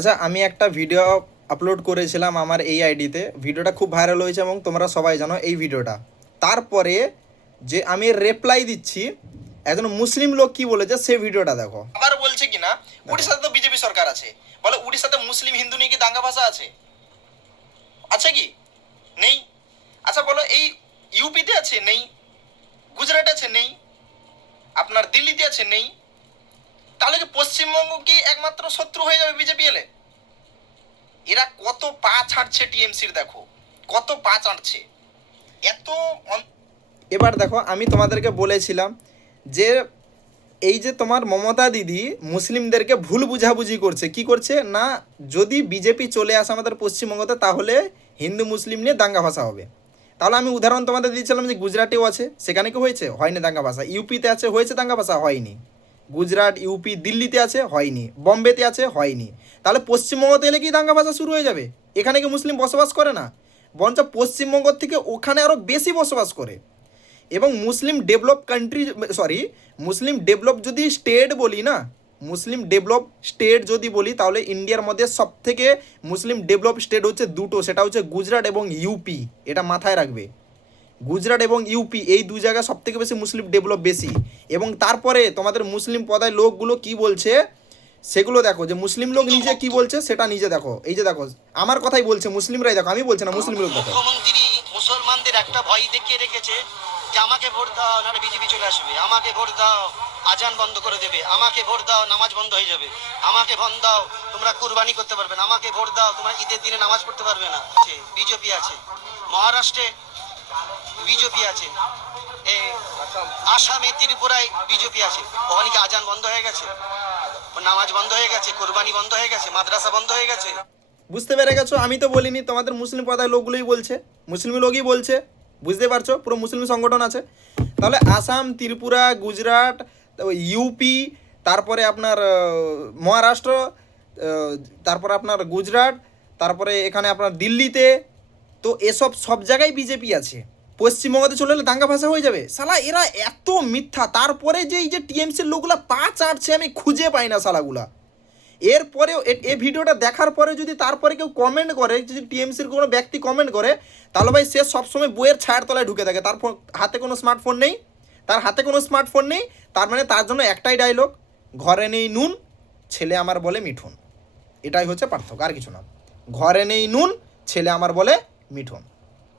আচ্ছা, আমি একটা ভিডিও আপলোড করেছিলাম আমার এই আইডিতে। ভিডিওটা খুব ভাইরাল হয়েছে এবং তোমরা সবাই জানো এই ভিডিওটা। তারপরে যে আমি রিপ্লাই দিচ্ছি, একজন মুসলিম লোক কি বলেছে সেই ভিডিওটা দেখো। আবার বলছে কিনা উড়িষ্যাতে তো বিজেপি সরকার আছে, বলে উড়িষ্যাতে মুসলিম হিন্দু নিয়ে কি দাঙ্গা ভাষা আছে? আছে কি? নেই। আচ্ছা বলো, এই ইউপিতে আছে? নেই। গুজরাটে আছে? নেই। আপনার দিল্লিতে আছে? নেই। তাহলে কি পশ্চিমবঙ্গ কি একমাত্র শত্রু হয়ে যাবে বিজেপি এলে? এরা কত পা ছাড়ছে টিএমসির, দেখো কত পা ছাড়ছে এত। এবার দেখো, আমি তোমাদেরকে বলেছিলাম যে এই যে তোমার মমতা দিদি মুসলিমদেরকে ভুল বুঝাবুঝি করছে। কি করছে না, যদি বিজেপি চলে আসে আমাদের পশ্চিমবঙ্গতে তাহলে হিন্দু মুসলিম নিয়ে দাঙ্গা ভাষা হবে। তাহলে আমি উদাহরণ তোমাদের দিয়েছিলাম যে গুজরাটেও আছে, সেখানে কি হয়েছে? হয়নি দাঙ্গা ভাষা। ইউপিতে আছে, হয়েছে দাঙ্গা ভাষা? হয়নি। গুজরাট, ইউপি, দিল্লিতে আছে, হয়নি। বম্বেতে আছে, হয়নি। তাহলে পশ্চিমবঙ্গতে এলে কি দাঙ্গা ভাষা শুরু হয়ে যাবে? এখানে কি মুসলিম বসবাস করে না? বরঞ্চ পশ্চিমবঙ্গ থেকে ওখানে আরও বেশি বসবাস করে। এবং মুসলিম ডেভেলপ কান্ট্রি, সরি, মুসলিম ডেভেলপ যদি স্টেট বলি না, মুসলিম ডেভেলপ স্টেট যদি বলি, তাহলে ইন্ডিয়ার মধ্যে সবথেকে মুসলিম ডেভেলপ স্টেট হচ্ছে দুটো, সেটা হচ্ছে গুজরাট এবং ইউপি। এটা মাথায় রাখবে, গুজরাট এবং ইউপি এই দু জায়গায় সবথেকে বেশি মুসলিম ডেভেলপ বেশি। এবং তারপরে তোমাদের মুসলিম পদায় লোকগুলো কি বলছে সেগুলো দেখো, যে মুসলিম লোক নিজে কি বলছে সেটা নিজে দেখো। এই যে দেখো, আমার কথাই বলছে, মুসলিমরাই দেখো, আমি বলছি না, মুসলিম লোক দেখো। মুখ্যমন্ত্রী মুসলমানদের একটা ভয় দেখিয়ে রেখেছে যে আমাকে ভোট দাও নাহলে বিজেপি চলে আসবে, আমাকে ভোট দাও আজান বন্ধ করে দেবে, আমাকে ভোট দাও নামাজ বন্ধ হয়ে যাবে, আমাকে ভোট দাও তোমরা কুরবানি করতে পারবে না, আমাকে ভোট দাও তোমরা ঈদের দিনে নামাজ পড়তে পারবে না। বিজেপি আছে মহারাষ্ট্রে, বিজেপি আছে আসামে, ত্রিপুরায় বিজেপি আছে। ওখানে কি আজান বন্ধ হয়ে গেছে, নামাজ বন্ধ হয়ে গেছে, কুরবানি বন্ধ হয়ে গেছে, মাদ্রাসা বন্ধ হয়ে গেছে? বুঝতে পেরে গেছো? আমি তো বলিনি, তোমাদের মুসলিম পদায় লোকগুলোই বলছে, মুসলিম লোকই বলছে। বুঝতে পারছো? পুরো মুসলিম সংগঠন আছে। তাহলে আসাম, ত্রিপুরা, গুজরাট, ইউপি, তারপরে আপনার মহারাষ্ট্র, তারপরে আপনার গুজরাট, তারপরে এখানে আপনার দিল্লিতে, তো এসব সব জায়গায় বিজেপি আছে। পশ্চিমবঙ্গতে চলে এলে দাঙ্গা ভাষা হয়ে যাবে? শালা এরা এত মিথ্যা। তারপরে যে এই যে টিএমসির লোকগুলা পা চাটছে, আমি খুঁজে পাই না শালাগুলা। এরপরেও এই ভিডিওটা দেখার পরে যদি তারপরে কেউ কমেন্ট করে, যদি টিএমসির কোনো ব্যক্তি কমেন্ট করে, তাহলে ভাই সে সবসময় বইয়ের ছায়ার তলায় ঢুকে থাকে। তার হাতে কোনো স্মার্টফোন নেই, তার হাতে কোনো স্মার্টফোন নেই। তার মানে তার জন্য একটাই ডায়লগ, ঘরে নেই নুন, ছেলে আমার বলে মিঠুন। এটাই হচ্ছে পার্থক্য, আর কিছু না। ঘরে নেই নুন, ছেলে আমার বলে মিঠুন।